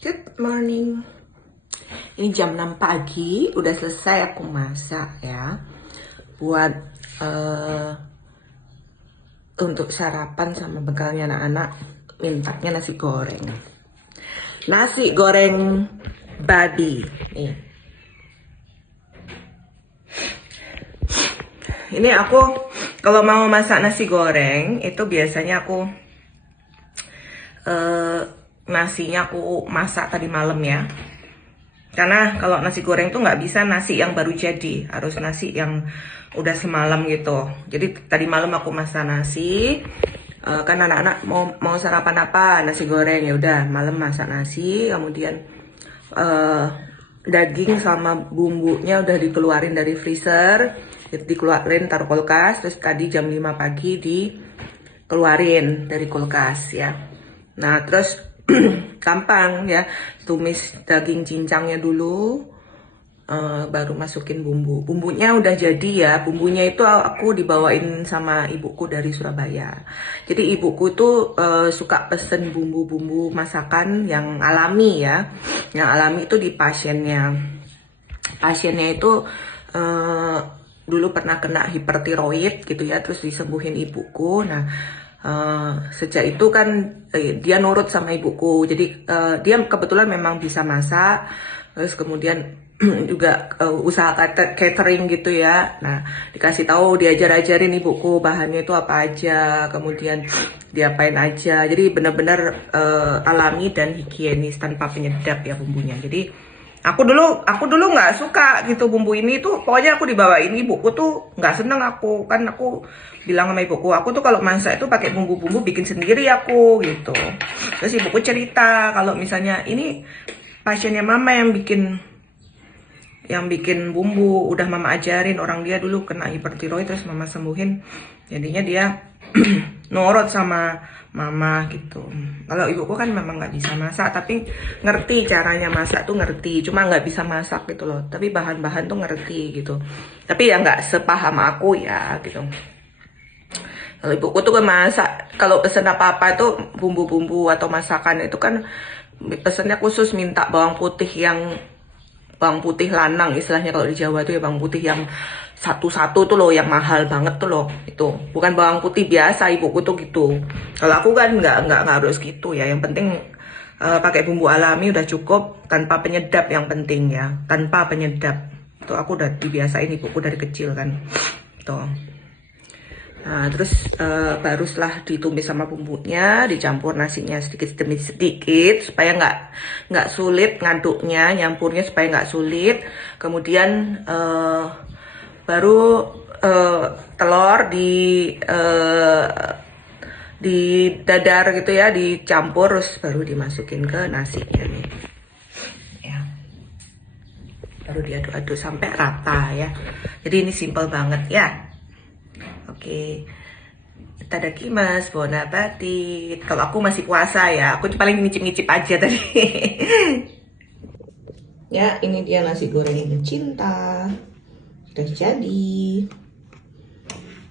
Good morning. Ini jam 6 pagi, udah selesai aku masak ya. Buat untuk sarapan sama bekalnya anak-anak, mintanya nasi goreng. Nasi goreng babi. Nih. Ini aku kalau mau masak nasi goreng itu biasanya aku nasinya aku masak tadi malam ya. Karena kalau nasi goreng tuh nggak bisa nasi yang baru jadi, harus nasi yang udah semalam gitu. Jadi tadi malam aku masak nasi, kan anak-anak mau sarapan apa, nasi goreng, ya udah malam masak nasi, kemudian daging sama bumbunya udah dikeluarin dari freezer, dikeluarin taruh kulkas, terus tadi jam 5 pagi dikeluarin dari kulkas ya. Nah terus gampang ya, tumis daging cincangnya dulu, baru masukin bumbunya udah jadi ya. Bumbunya itu aku dibawain sama ibuku dari Surabaya. Jadi ibuku tuh suka pesen bumbu-bumbu masakan yang alami ya, yang alami itu di pasiennya itu dulu pernah kena hipertiroid gitu ya, terus disembuhin ibuku. Nah sejak itu kan dia nurut sama ibuku, jadi dia kebetulan memang bisa masak, terus kemudian juga usaha catering gitu ya. Nah dikasih tahu, diajarin ibuku bahannya itu apa aja, kemudian diapain aja, jadi benar-benar alami dan higienis tanpa penyedap ya bumbunya. Jadi aku dulu nggak suka gitu bumbu ini tuh, pokoknya aku dibawain ibuku tuh nggak seneng. Aku kan aku bilang sama ibuku, aku tuh kalau masak itu pakai bumbu-bumbu bikin sendiri aku gitu. Terus ibuku cerita kalau misalnya ini pasiennya mama yang bikin bumbu, udah mama ajarin, orang dia dulu kena hipertiroid terus mama sembuhin, jadinya dia nurut sama mama gitu. Kalau ibuku kan memang nggak bisa masak, tapi ngerti caranya masak tuh, ngerti, cuma nggak bisa masak gitu loh, tapi bahan-bahan tuh ngerti gitu, tapi ya nggak sepaham aku ya gitu. Kalau ibuku tuh kan masak, kalau pesen apa-apa itu bumbu-bumbu atau masakan itu kan pesennya khusus, minta bawang putih lanang istilahnya kalau di Jawa tuh ya, bawang putih yang satu-satu tuh loh, yang mahal banget tuh loh, itu bukan bawang putih biasa, ibuku tuh gitu. Kalau aku kan nggak harus gitu ya, yang penting pakai bumbu alami udah cukup, tanpa penyedap yang penting ya, tanpa penyedap. Tuh aku udah dibiasain ibuku dari kecil kan tuh. Nah, terus baru setelah ditumis sama bumbunya, dicampur nasinya sedikit demi sedikit supaya nggak sulit ngaduknya, nyampurnya supaya nggak sulit. Kemudian baru telur di dadar gitu ya, dicampur, terus baru dimasukin ke nasinya nih. Ya, baru diaduk-aduk sampai rata ya. Jadi ini simple banget ya. Oke, tadakimasu, bon appetit. Kalau aku masih puasa ya, aku paling ngicip-ngicip aja tadi. Ya, ini dia nasi goreng cinta. Sudah jadi.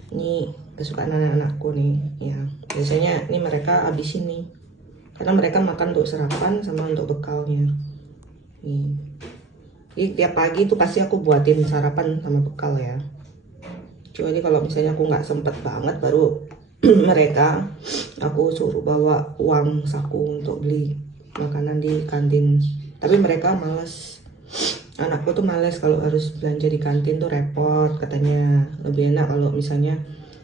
Ini kesukaan anak-anakku nih. Ya, biasanya ini mereka habis ini, karena mereka makan untuk sarapan sama untuk bekalnya. Nih. Jadi tiap pagi tuh pasti aku buatin sarapan sama bekal ya. Kecuali kalau misalnya aku nggak sempet banget, baru mereka aku suruh bawa uang saku untuk beli makanan di kantin. Tapi mereka males, anakku tuh males kalau harus belanja di kantin tuh repot, katanya lebih enak kalau misalnya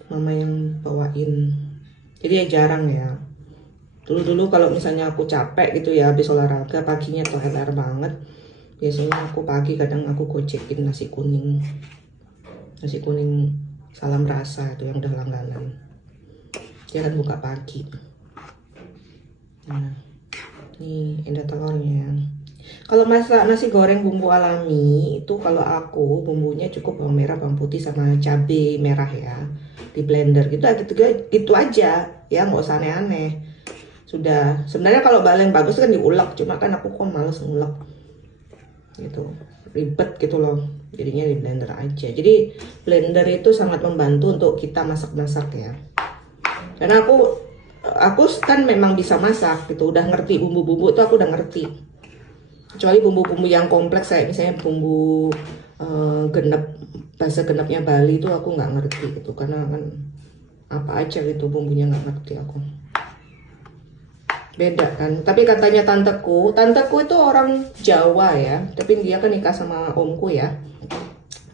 mama yang bawain. Jadi ya jarang ya. Dulu kalau misalnya aku capek gitu ya, habis olahraga paginya tuh LR banget, biasanya aku pagi kadang aku gojekin nasi kuning salam rasa itu yang udah langganan, dia kan buka pagi. Nah ini ada telurnya. Kalau masak nasi goreng bumbu alami itu, kalau aku bumbunya cukup bawang merah, bawang putih sama cabai merah ya, di blender gitu aja ya, nggak usah aneh-aneh. Sudah, sebenarnya kalau paling bagus kan diulek, cuma kan aku kok males ngulek gitu, ribet gitu loh, jadinya di blender aja. Jadi blender itu sangat membantu untuk kita masak-masak ya, karena aku kan memang bisa masak gitu, udah ngerti bumbu-bumbu tuh, aku udah ngerti. Kecuali bumbu-bumbu yang kompleks kayak misalnya bumbu genep, bahasa genepnya Bali itu aku nggak ngerti gitu, karena kan apa aja gitu bumbunya nggak ngerti aku. Beda kan. Tapi katanya tanteku itu orang Jawa ya, tapi dia kan nikah sama omku ya.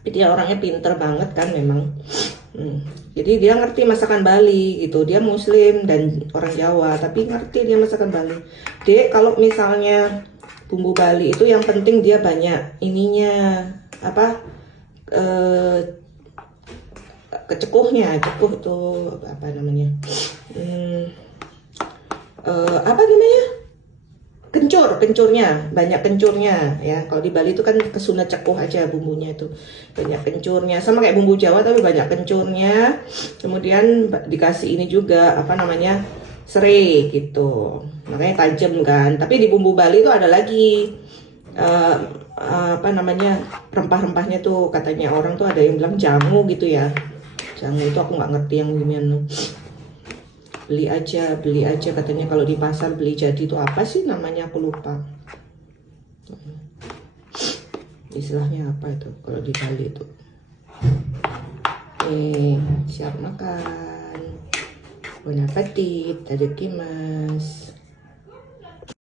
Tapi dia orangnya pinter banget kan memang. Jadi dia ngerti masakan Bali gitu. Dia Muslim dan orang Jawa, tapi ngerti dia masakan Bali. Dek, kalau misalnya bumbu Bali itu yang penting dia banyak ininya apa, kecekuhnya, cekuh tuh apa namanya? Apa namanya? Kencurnya, banyak kencurnya ya. Kalau di Bali itu kan kesunat cekuh aja bumbunya itu, banyak kencurnya, sama kayak bumbu Jawa tapi banyak kencurnya. Kemudian dikasih ini juga apa namanya, serai gitu, makanya tajam kan. Tapi di bumbu Bali itu ada lagi apa namanya, rempah-rempahnya tuh, katanya orang tuh ada yang bilang jamu gitu ya. Jamu itu aku nggak ngerti yang gimana. Beli aja katanya, kalau di pasar beli jadi itu apa sih namanya, aku lupa istilahnya apa itu kalau di Bali itu. Siap makan, bon appetit, tadakimasu.